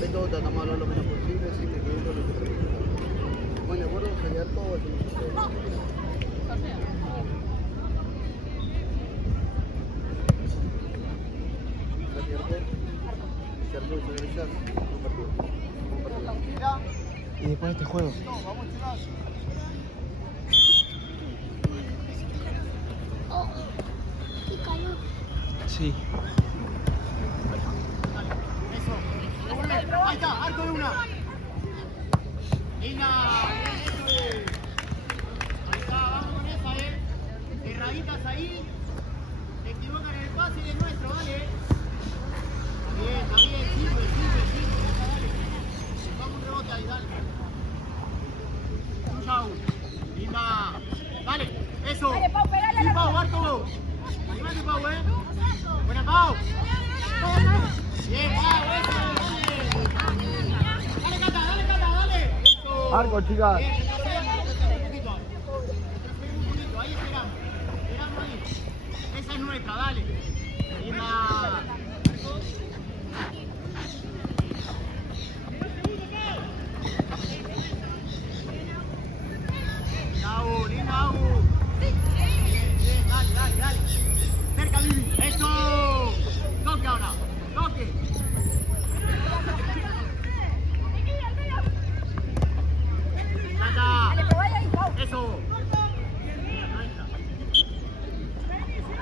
De todo tratamos de hablar lo menos posible, sin que quede todo lo que se pueda. Bueno, de acuerdo, fallar todo, eso no se puede. Y después este juego. Oh, qué calor. Sí. Ahí está, arco de una. Linda. Ahí está, vamos con esa, Erraditas ahí. Se equivocan en el pase y es nuestro, dale. Está bien, sirve, dale. Vamos un rebote ahí, dale. Chau. Linda. Dale, eso. Sí, Pau, arco. Animate, Pau, Buena, Pau. Bien, Pau, eso. Dale, dale. Eso. Arco, chicas. Bien, un poquito, ahí esperamos ahí. Esa es nuestra, dale. Linda. Linda, Bien, dale. Cerca, Vivi. Eso. Toque ahora. Toque. Eso.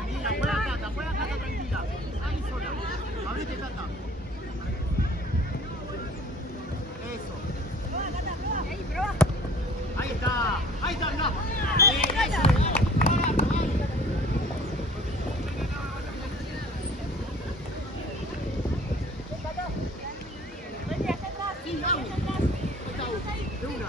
Tranquila, juega Cata, tranquila. Ahí sola. Abrite, Cata. Eso. Ahí está, mirá. Sí, vamos. De una.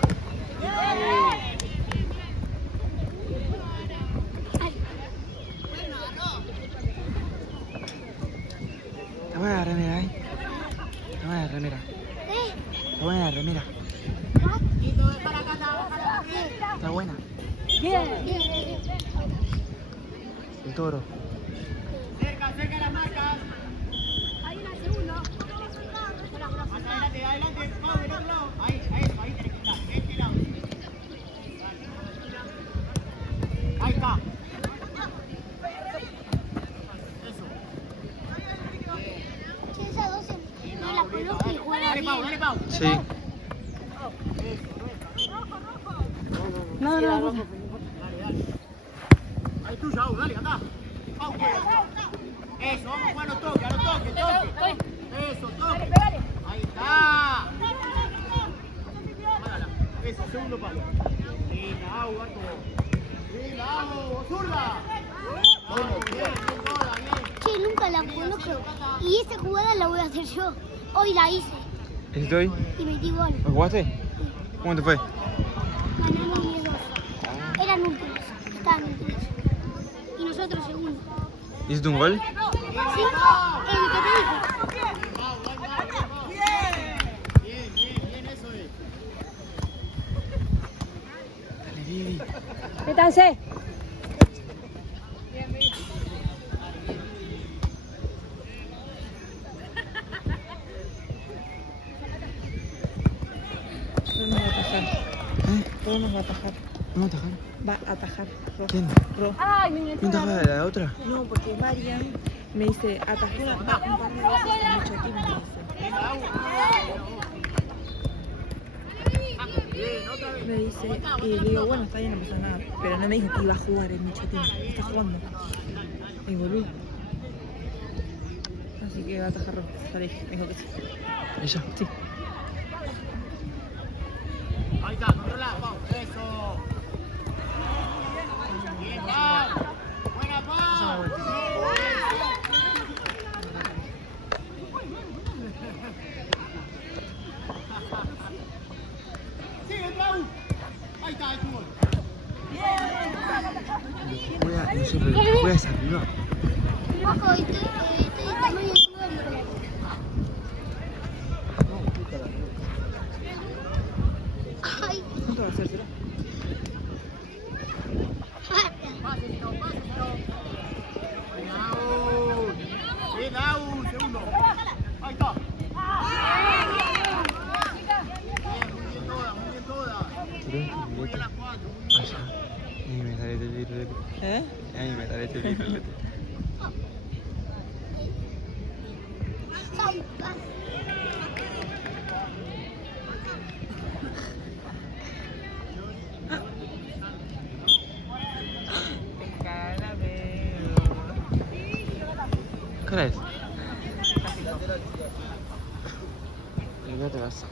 Está buena la remera, Está buena la remera. Está buena la remera. Está buena. Bien. El toro. Cerca las marcas. Hay una segunda. Más adelante, Pau, del otro lado. Ahí tenés que estar, de este lado. Ahí está. Eso. Che, esa 12 no la coloco y juega bien. Dale, Pau. Sí. No. Dale. Ahí tuya, dale, andá. Pau, eso, vamos a jugar a los toques. Eso, toque. Ahí está. Mágala. Eso, segundo palo. Linda, Arco. Linda, zurda. Bien. Che, nunca la conozco. Y esta jugada la voy a hacer yo. Hoy la hice. ¿Estoy? Y metí gol. ¿Lo jugaste? ¿Cómo te fue? Ganamos 10-2. Eran últimos. Estaban últimos. Y nosotros segundos. ¿Hiciste un gol? Sí, el que te dije. Bien, eso es. Dale, Vivi. Métanse. Ro nos va a atajar. ¿Cómo atajar? Va a atajar. Ro. ¿Quién? Ro. ¿Quién ataja de la otra? No, porque Marian me dice, atajé un par de veces en mucho tiempo. Me dice, y le digo, bueno, está bien, no pasa nada. Pero no me dijo que iba a jugar en mucho tiempo. Está jugando. Y volví. Así que va a atajar Ro. Dale, me dijo que sí. ¿Ella? Sí. Ahí está, controla, Pau. Eso. Bien, Pau. Buena, Pau. Sigue, Pau. Ahí está, es tu gol. Juega, no sé, pero juega esa arriba. Ojo, estoy de tamaño de suelo. Ay, ¿Cuánto va a hacer? ¿Será? Páseselo. Bien, out. Segundo. Ahí está. ¿Eh? Ay, me daré este video. ¿Qué hora es? ¿Y qué te vas?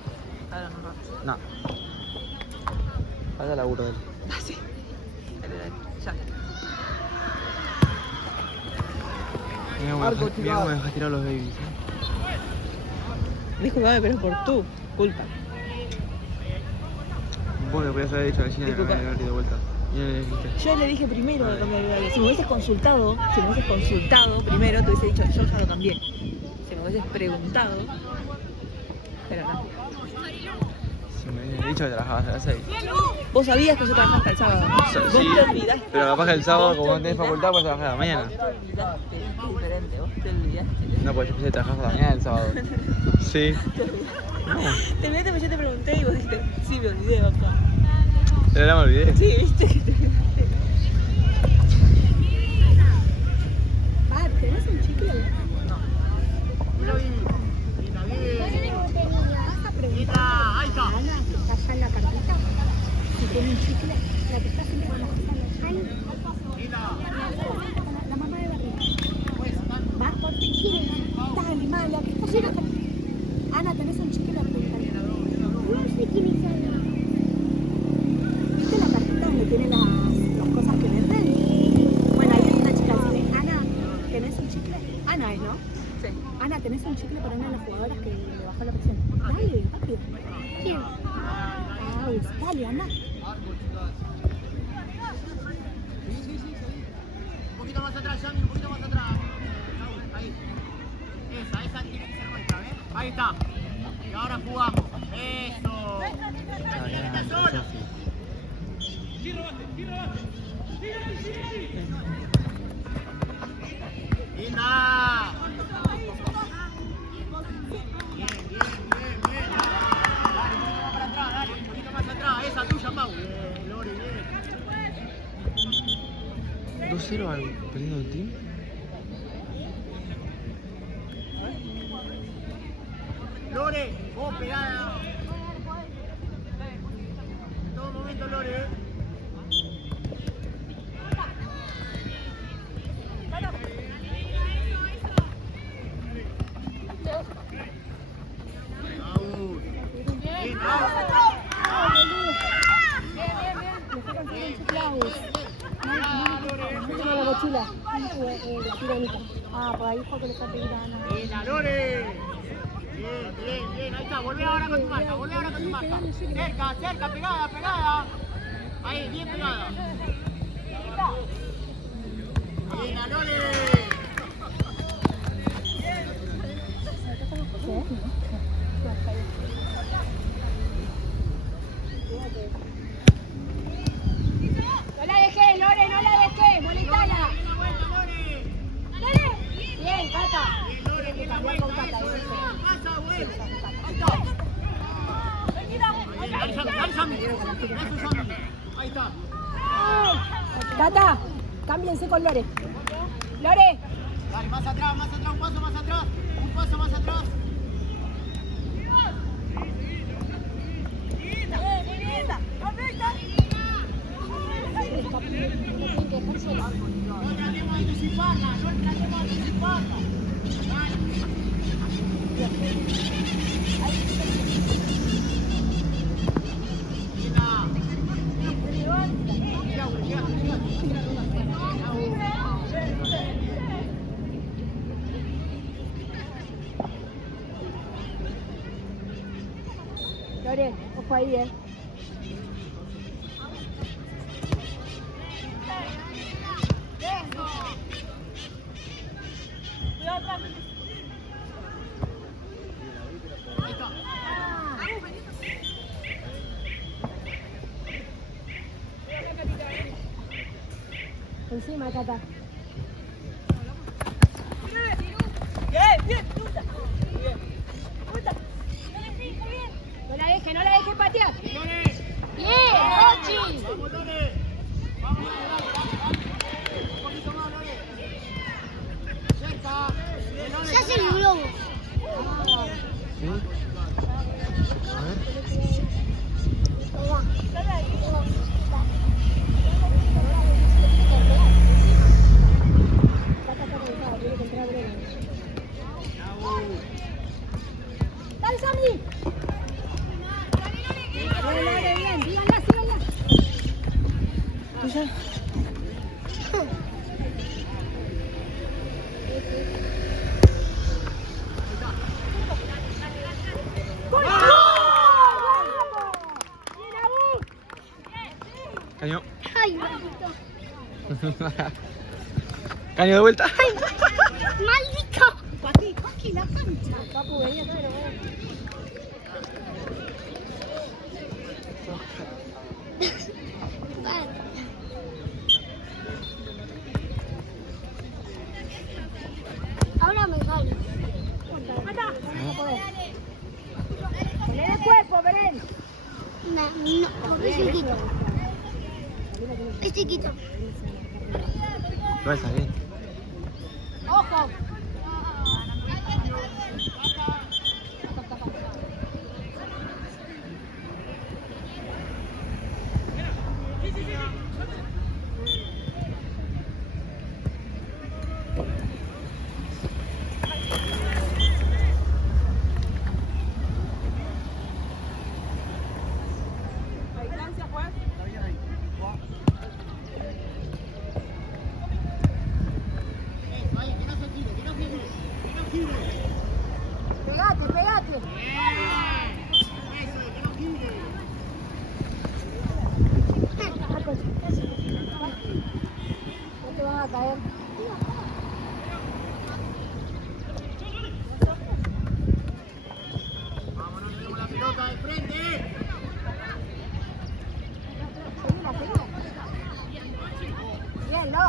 Ahora no rato. No. Vaya laburo de él. Ah, sí. Dale, dale. Ya. Mira cómo me dejas tirar los babies. Disculpame, pero es por tu culpa. Vos me podías haber dicho al cine que me Disculpa. había de vuelta. Y no me dijiste. Yo le dije primero de cambiar el horario. Si me hubieses consultado primero, te hubiese dicho, yo ya lo cambié. Si me hubieses preguntado, pero no. Si me hubieses dicho que trabajabas a las 6. Vos sabías que yo trabajaba hasta el sábado. Vos Sí, te olvidaste. pero capaz que el sábado, como no tenés facultad, pues trabajás a la mañana. Vos te olvidaste. Es diferente, vos te olvidaste. No, pues yo pensé que trabajabas a la mañana el sábado. Sí. No. Te olvidaste porque yo te pregunté y vos dijiste, sí, me olvidé, papá. Pero no me olvidé. Sí, viste que te olvidaste. Ah, ¿tenés un chicle? Mira, Vivi. Linda, Vivi. ¿Vas a preguntar Linda, ahí está. a Ana que está allá en la carpeta? Si tiene un chicle, la que está siempre con la cosa. Linda. La mamá de Barriga. Va por ti. Esta animal, la que está allá en la carpeta. Ana, ¿tenés un chicle? La pregunta. No sé quién es Ana. ¿Viste la carpeta donde tiene las cosas que venden? Bueno, ahí hay una chica que dice, Ana, ¿tenés un chicle? Ana es, ¿no? Sí. Ana, ¿tenés un chicle para una de las jugadoras que le bajó la presión? Dale, rápido. ¿Quién? Dale, Ana. Un poquito más atrás, Yami, un poquito más atrás. Ahí. Esa tiene que ser nuestra, ¿ves? Ahí está. Y ahora jugamos. Eso. Está solo. Linda. Bien. Dale, un poquito más atrás. Esa tuya, Pau. Bien, Lore, bien. 2-0 al perdiendo el team. Lore, vos pegada. En todo momento, Lore. Raúl. Bien, Raúl. La mochila, la tiranita. Ah, por ahí fue que le está pidiendo a Ana. Bien, Lore. Bien. Ahí está. Volvé ahora con tu marca. Cerca, pegada. Ahí, bien pegada. Bien, Lore. No la dejé, Lore, no la dejé, molestala. Bien, Cata. Bien, Lore, Con Cata, dice. pasa, bueno. Ahí está. Dale, Yami. Ahí está. Cata, cámbiense con Lore. Lore. Dale, más atrás, un paso más atrás. No tratemos de anticiparla. Lore, ojo ahí, Encima, Cata. Bien. No la deje patear. Lore. Bien, Rochi. Vamos, Lore. Vamos. Caño de vuelta. ¡Maldito! Paqui, la cancha. Papu, veía claro, ahora me sale. Ponle el cuerpo, Belén. No, es chiquito. Es chiquito. No está bien. ¡Ojo! Pegate. No te vas a caer. Vámonos, tenemos la pelota de frente. Bien, no.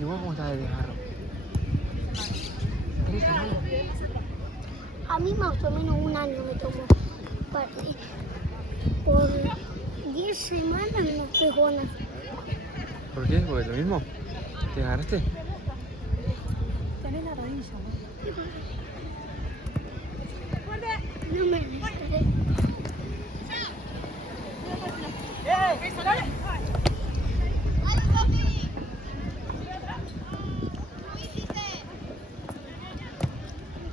¿Y vos cómo estás de desgarro? A mí más o menos un año me tomó. Por 10 semanas no estoy jugando. ¿Por qué? ¿Porque lo mismo? ¿Te agarraste? Tenés la rodilla, No me restaré.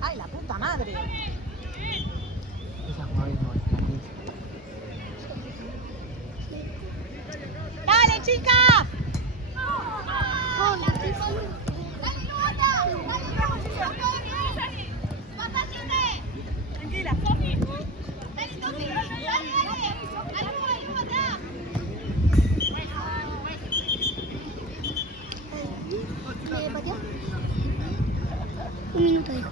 ¡Ay, la puta madre! Esa jugada bien, no, la 15. ¡Dale, chica! Tranquila. ¿Me pateó? Un minuto dijo.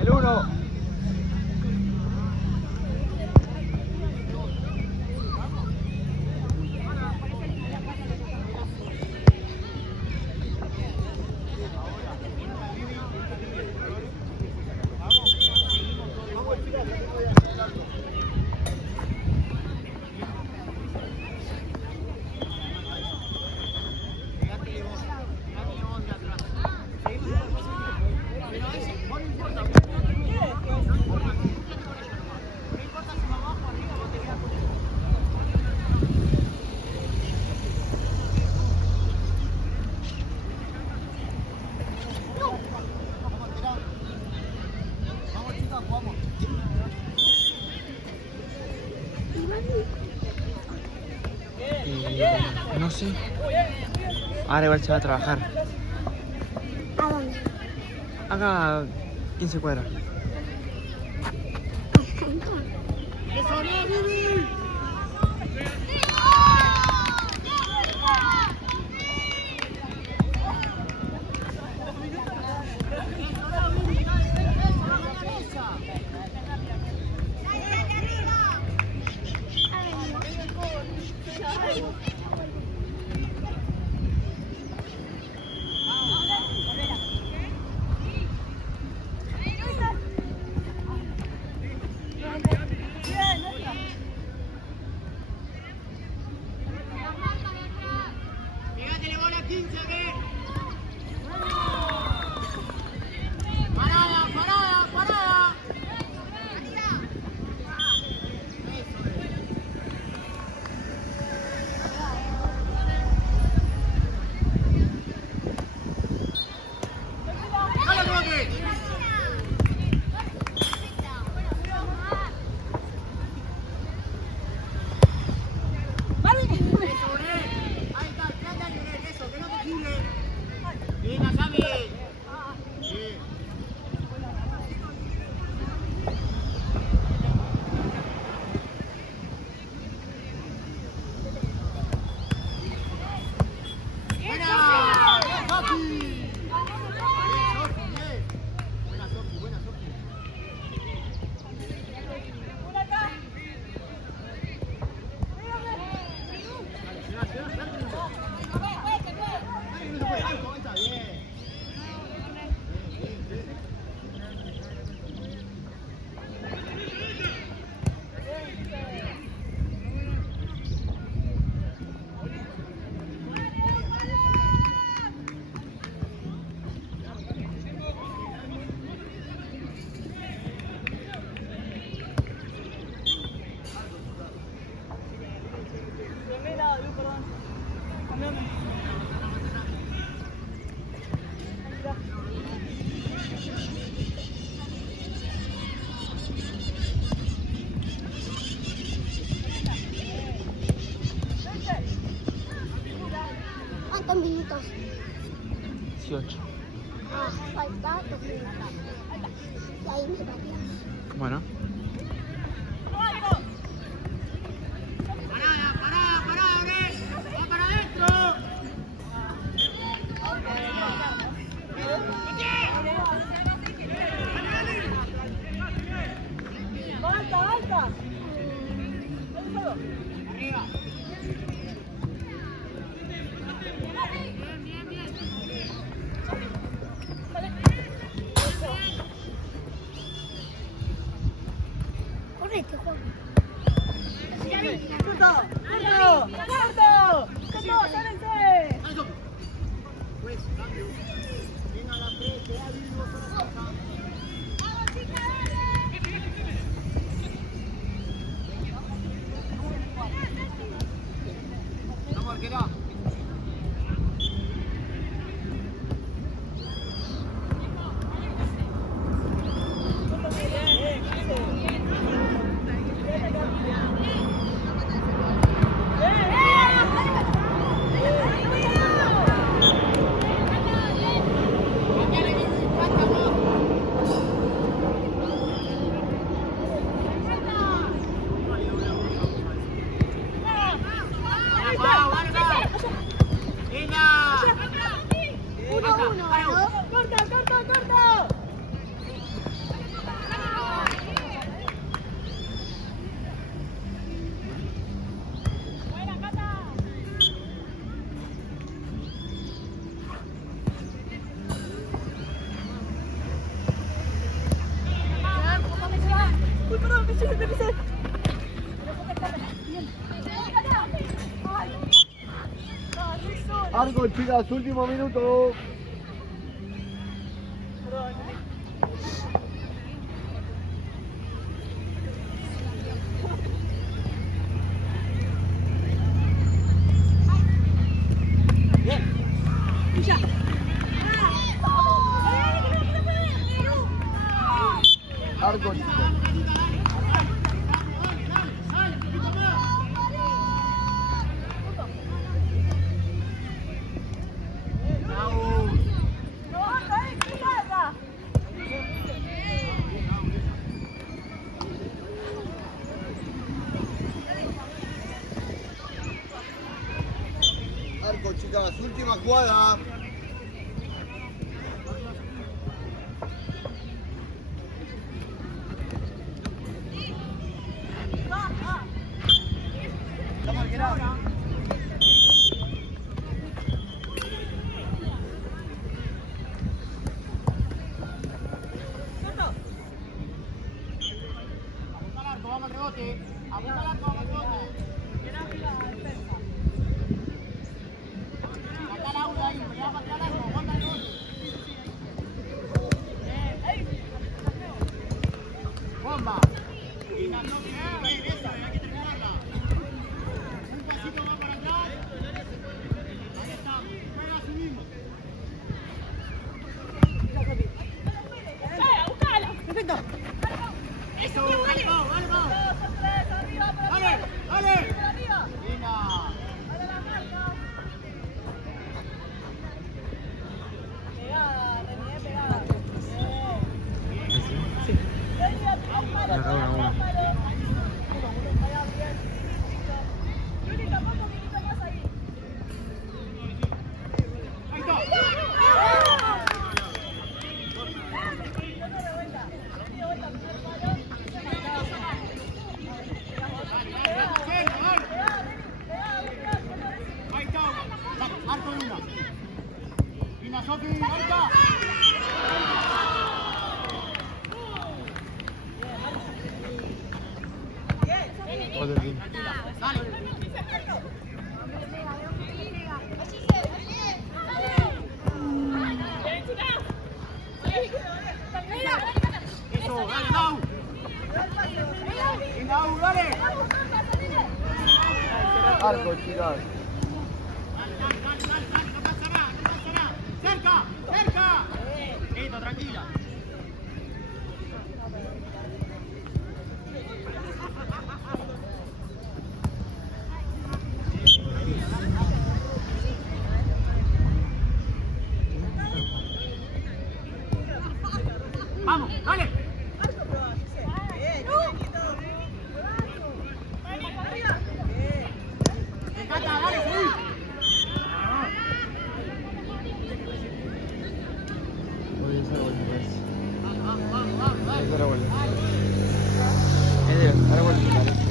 El 1. No sé. Ahora igual se va a trabajar. ¿A dónde? Acá 15 cuadras. Eso, no, Vivi. Pegátele bola 15, ¿qué? Parada, parada, parada. Eso es. ¡Jala, toque! Eso, Ore. Ahí está, quédate ahí, Ore. Eso, que no te gire. Bien, acá, bien. Bien. ¡Buena! ¡Sofi! Bien, Sofi, bien. Buena, Sofi, buena, Sofi. ¿Cuántos minutos? 18. Falta 2 minutos. Y ahí me pateas. Bueno. Parada, parada, parada, Ore. Va para adentro. Arriba. Correte, Juan. Dale, Sofi. Pues, cambio. Venga la frente, ya vivimos con la cosa. Vamos, arquera. Argo, chicas, último minuto. Argo, chicas. chicas, última jugada. Apunta al arco, vamos al rebote. Apunta al arco, vamos al rebote. Saca la auda ahí, ya para al arco, aguanta el rebote. Bomba. Y la no bien, esa, hay que terminarla. Un pasito más para atrás. Ahí está, juega así mismo. Perfecto. Eso, dale, vamos, dale, vamos. Dale, dale. Venga. Me acabo una. Ahí está. Ahí está. Arco de una. Lina Sofi, ahí está. Otro team. Dale. Eso, dale, Nau. Y Nau, dale. Arco, chicas. Dale, no pasa nada, no pasa nada. Cerca, cerca. Listo, tranquila. Vamos, dale. Cata, dale, seguí. Voy a usar vuelta, parece. Vamos, Voy a dale. usar vuelta. Es de usar vuelta, parece.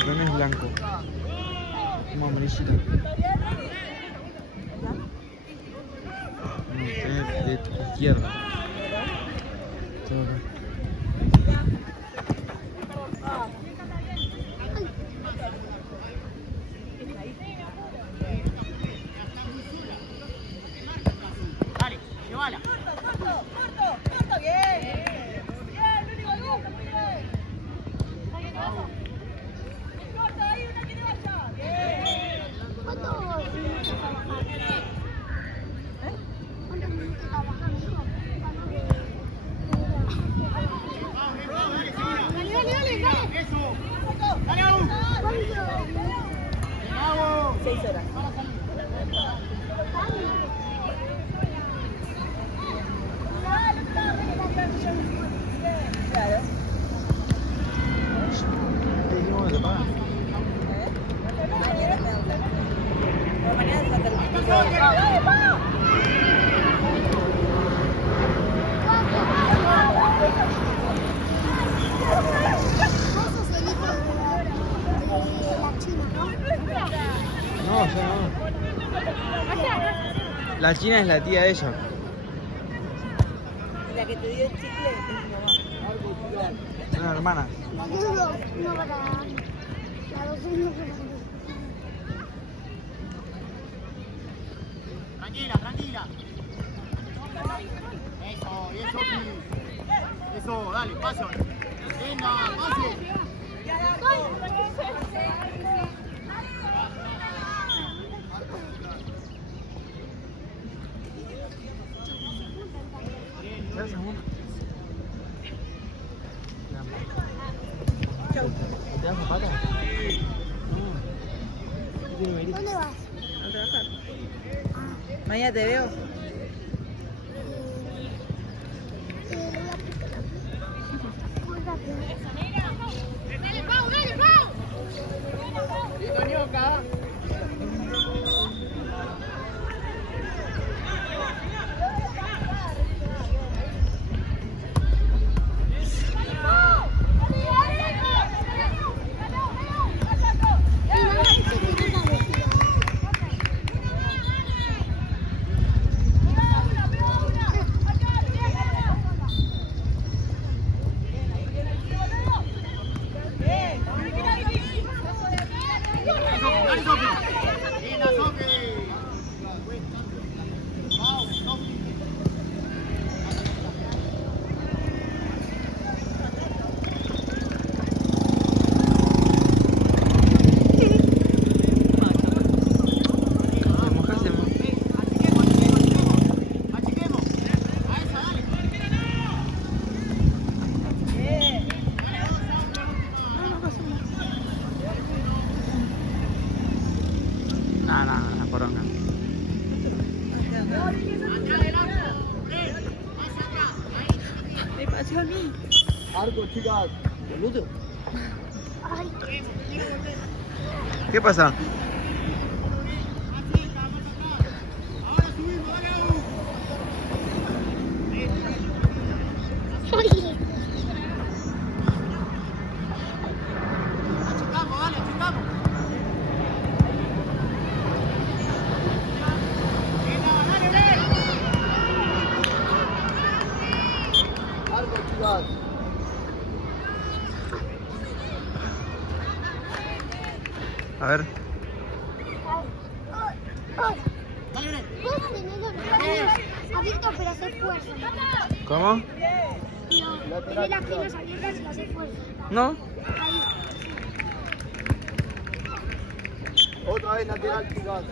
Pero no es blanco. Como amarillito. No, es de tu izquierda. Todo acá. Dale, llévala. Eso. Dale, Abu. Bravo. 6 horas. Claro. Te dijimos que te pagan. Mañana se termina. Vos sos el hijo de la China, ¿no? No, yo no. La China es la tía de ella. La que te dio el chicle es mi mamá. Son hermanas. La dos, no para... La dos, no para... Tranquila, tranquila. Eso, bien, Sofi. Eso, dale, paso. Venga, pase. ¿Qué haces, amor? Chau. ¿Te das zapata? ¿Dónde vas? A trabajar. Mañana te veo. Muy rápido. Listo, Ñoca. Arco, chicas. Boludo. Ay, ¿Qué pasa? ay. Achicamos, dale, achicamos. Arco, chicas. A ver. Dale, Bren. Vos tenés los brazos abiertos pero hacer fuerza. ¿Cómo? No, tenés las piernas abiertas y hacer fuerza. ¿No? Ahí. Otra vez lateral, chicas.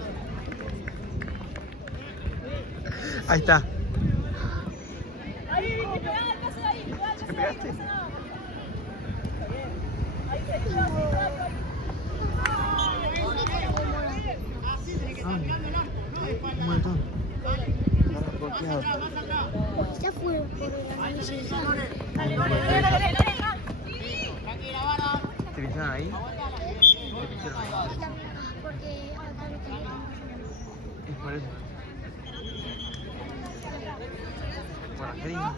Ahí está. ¿Te pegaste? Un montón. Ahora golpeado. Ya fue por el anillo. Tranquila, vara. ¿Te pincharon ahí? ¿Te pincharon ahí? Porque acá no tenemos. Es por eso. Por la jeringa.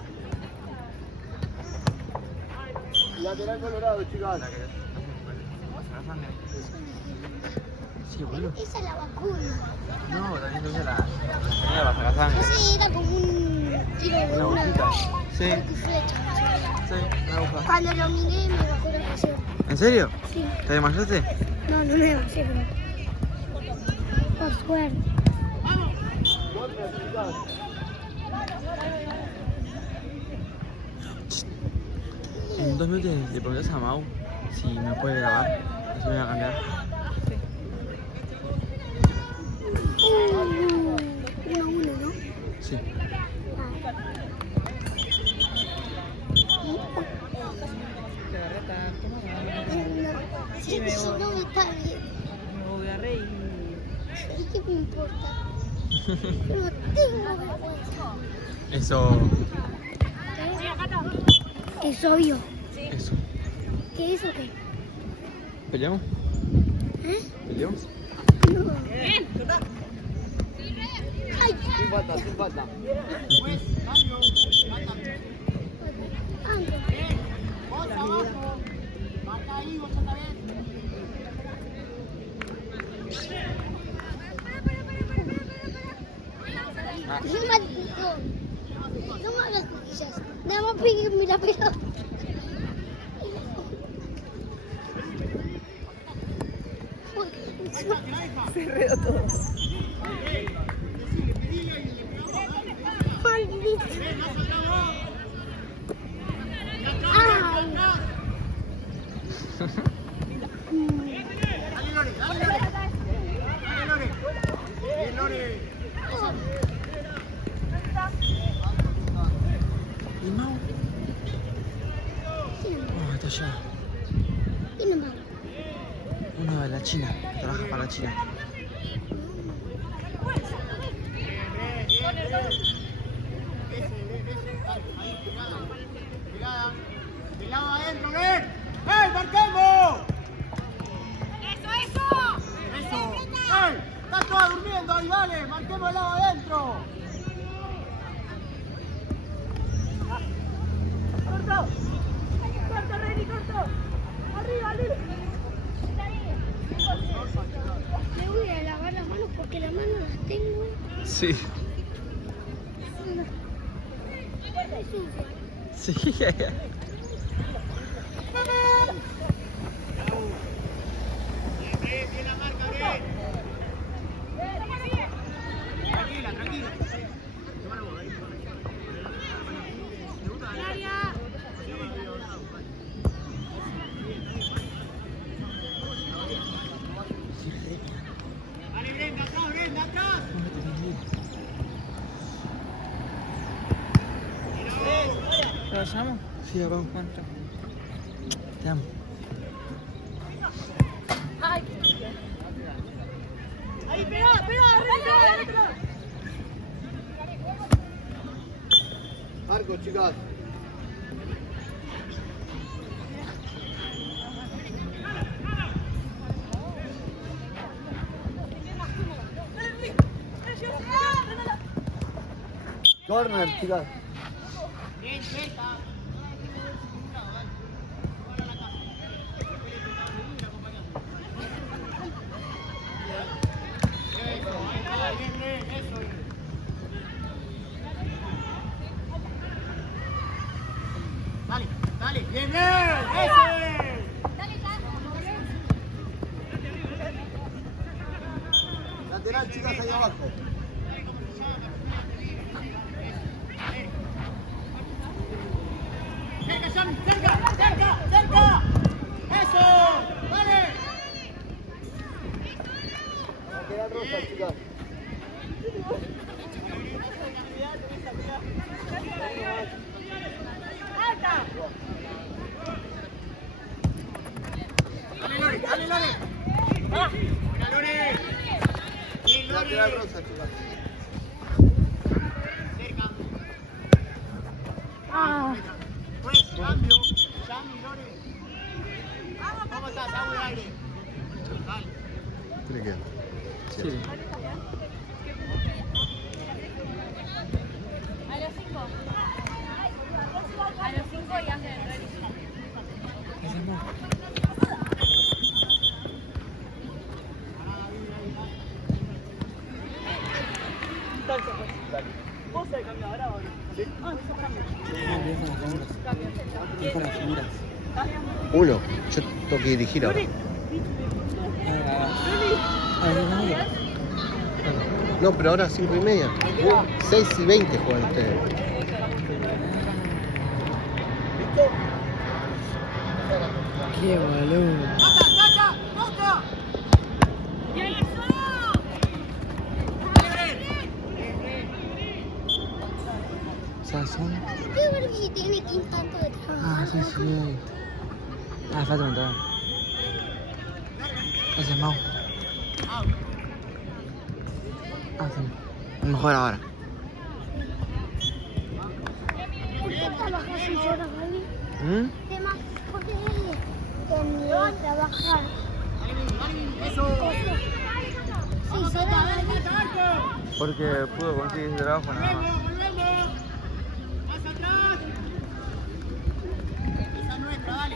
Lateral colorado, chicas. La que la sangre. Sí, boludo. Esa es la vacuna. No, también usa la jeringa para sacar sangre. Ese era como un tiro de Una una agujita. Sí, arco y flecha. sí, una aguja. Cuando lo miré me bajó la presión. ¿En serio? Sí. ¿Te desmayaste? No, no me bajé, pero. Por suerte. Contra, chicas. En 2 minutos le preguntas a Mau si me puede grabar. Así me voy a cambiar. 1-1, ¿no? Sí. Si no me está bien, Me agarré y... ¿y qué me importa? No tengo vergüenza. Eso. Es obvio. Eso. ¿Qué es o qué? ¿Peleamos? ¿Eh? ¿Peleamos? No. Ay, Sin falta, sin falta. Pues, cambio. Falta. ando. Vos abajo. Marca ahí, vos ya está bien. Qué maldito. No me hagas cosquillas. Nada más pígueme la pelota. Se enredó todo. Maldito. Ay. Dale, Lore, dale, Lore. Dale, Lore. Bien, Lore. ¿Y Mau? Oh, está allá. ¿Quién es malo? Uno de la China. Trabaja para la China. Pegada. Del lado adentro, ven. ¡Ey, marcamos! ¡Eso! ¡Ey! ¡Está toda durmiendo ahí, dale! ¡Marquemos el lado adentro! ¡Corto! ¡Corto, Reni, corto! ¡Arriba, arriba! Me voy a lavar las manos porque las manos las tengo. Sí. Sí. Bien la marca, bien. Tranquila, tranquila. Dale, Brenda, atrás, Brenda, atrás. ¿Lo llamo? Sí, vamos. ¿Cuánto? Te amo. Ahí, pegá, pegá, Arco, chicas. Corner, chicas. Bien, cerca. Dale, dale, bien, bien, eso es. Lateral, chicas, ahí abajo. Cerca, Sammy, cerca, cerca, cerca. Eso, dale. Lateral roja, chicas. Dale, Lore, dale, Lore. Buena, Lore. Bien, Lore. Lateral rosa, chicas. Cerca. Ah, Pues, cambio. Sammy, Lore. ¿Cómo estás? Agua y aire. Dale. Tiene que. Sí. ¿Vos sos el cambio ahora o no? Sí. Ah, sos cambio. Dejo las figuras. Uno. Yo tengo que dirigir ahora. No, pero ahora 5:30. 6:20 juegan ustedes. Qué boludo. ¡Taca, taca, toca! O sea, son. quiero ver si tiene que ir tanto de trabajo. Ah, sí, sí. Ah, falta un montón. Gracias, Mau. Ah, sí. Mejor ahora. ¿Por qué trabajas si lloras, Gaby? ¿Mm? Tema, ¿por qué terminó de trabajar? Eso. Sí, lloras. Porque pudo conseguir ese trabajo nada más. Volvemos. Más atrás. Esa es nuestra, dale.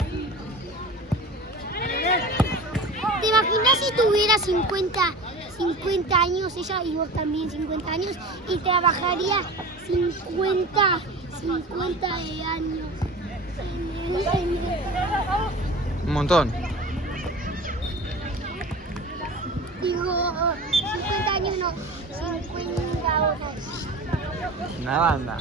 Dale, bien. ¿Te imaginas si tuviera 50 años, ella y vos también 50 años, y trabajaría 50 de años en Un montón. digo, 50 años no, 50 horas. Una banda.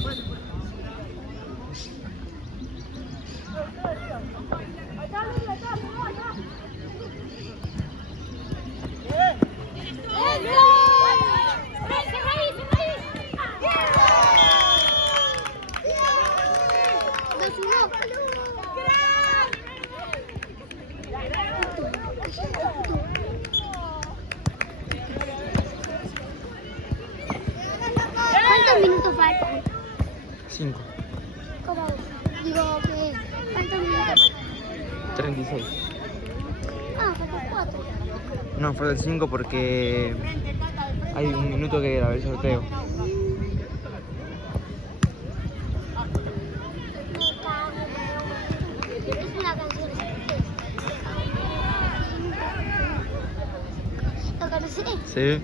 ¿Cuántos minutos faltan? 5. ¿Cómo? Digo que ¿cuántos minutos? 36. Ah, faltan 4. No, faltan 5 porque hay un minuto que grabé el sorteo. Es una canción. ¿Lo conoces? Sí.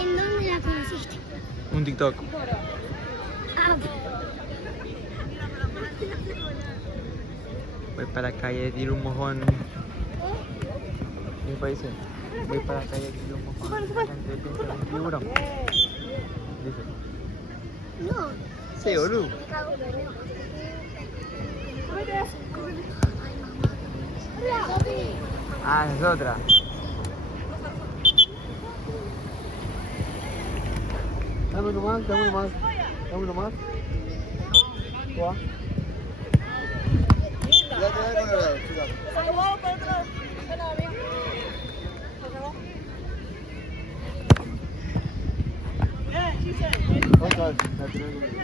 ¿En dónde la conociste? Un TikTok. Ah, Voy para la calle, tiro un mojón. ¿Qué parece? Voy para la calle, tiro un mojón. La gente piensa en un tiburón. Dice. no. Sí, boludo. Me cago en el ojo. Ah, esa es otra. Dame uno más, dame uno más. Dame uno más. ¿Cuá? Lateral colorado, chicas. Otra vez, lateral colorado.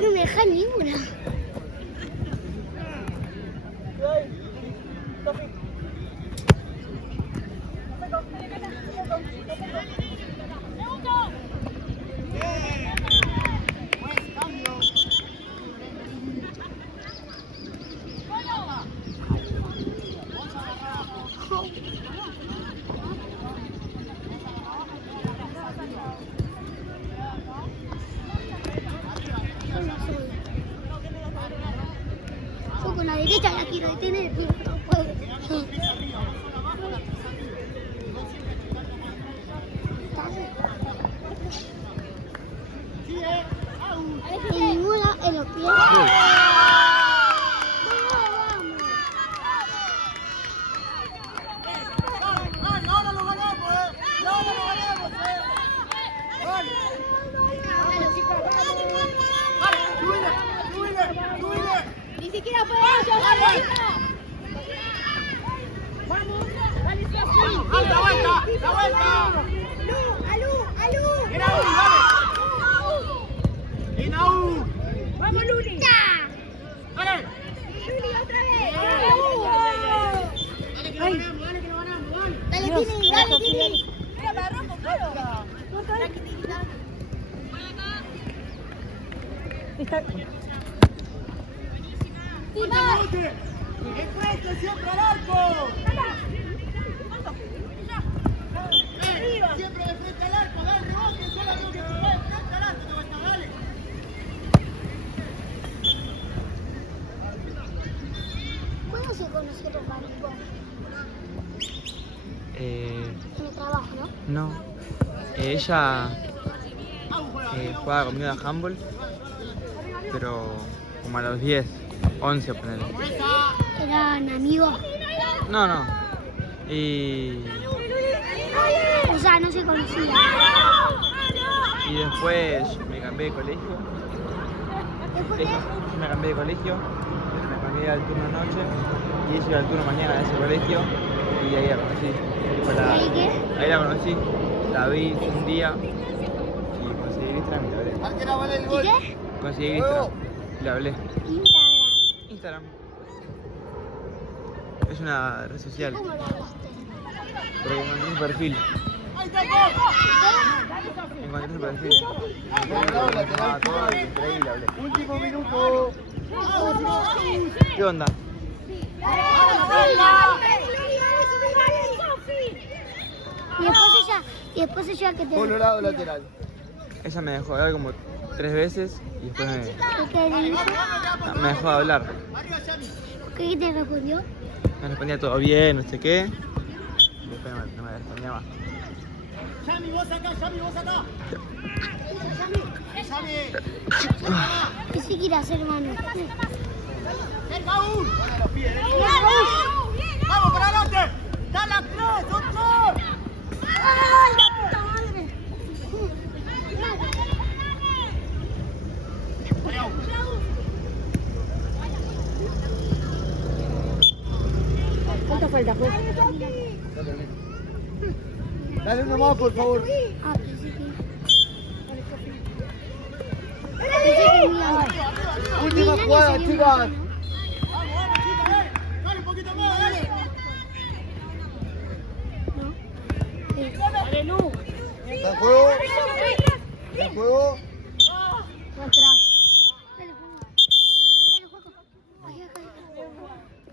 No me deja ni uno. Buen cambio. Yo con la derecha la quiero detener, pero no puedo. En ninguna, en los pies. Ahora lo ganamos, ahora lo ganamos, Vale. Subile. Ni siquiera fue ellos, dale. Vamos, dale, Sofi. La vuelta. Alú. Bien, Aú, dale. Bien, Aú. Vamos, Luli. Dale. Luli, otra vez. Dale que lo ganamos, dale. Dale, Tini. Mira, me agarró con claro. Está... ¡Encuentro siempre al arco! Siempre de frente al arco, dale rebote, yo la tengo que jugar de frente al arco, te voy a estar, dale. ¿Cuándo se conocieron, Marico? En el trabajo, ¿no? No. Ella jugaba conmigo a handball, pero como a los 10, 11 ponele. Eran amigos. No. Y O sea, no se conocían. después me cambié de colegio. Después Yo me cambié de colegio, me cambié al turno noche y ella iba al turno mañana de ese colegio y ahí la conocí. ¿Y qué? Ahí la conocí, la vi un día y conseguí Instagram y la hablé. Al que no vale el ¿Y gol. qué? Conseguí Instagram y la hablé. Instagram. Instagram. Es una red social, ¿Cómo lo hablaste? porque encontré un perfil. Encontré su perfil. Todo increíble, y le hablé. Último minuto. ¿Qué onda? Y después ella que te... Colorado lateral. Ella me dejó de hablar como 3 veces y después ¿Qué te dijo? me dejó de hablar. ¿Qué te respondió? Me respondía todo bien, no sé qué. Y después no me respondía más. Yami, vos acá. Yami. Pensé que ir a hacer mano. Cerca aún. Vamos, para adelante. Dale atrás, doctor. ¡Ay, la puta madre! ¿Cuánto falta, Ju? Dale uno más, por favor. Ah, pensé que... Pensé que me iba a... Última Milán jugada, sería un chicas. montón, ¿no? Dale un poquito más, dale. ¿No? ¿Está en juego? ¿Está en juego?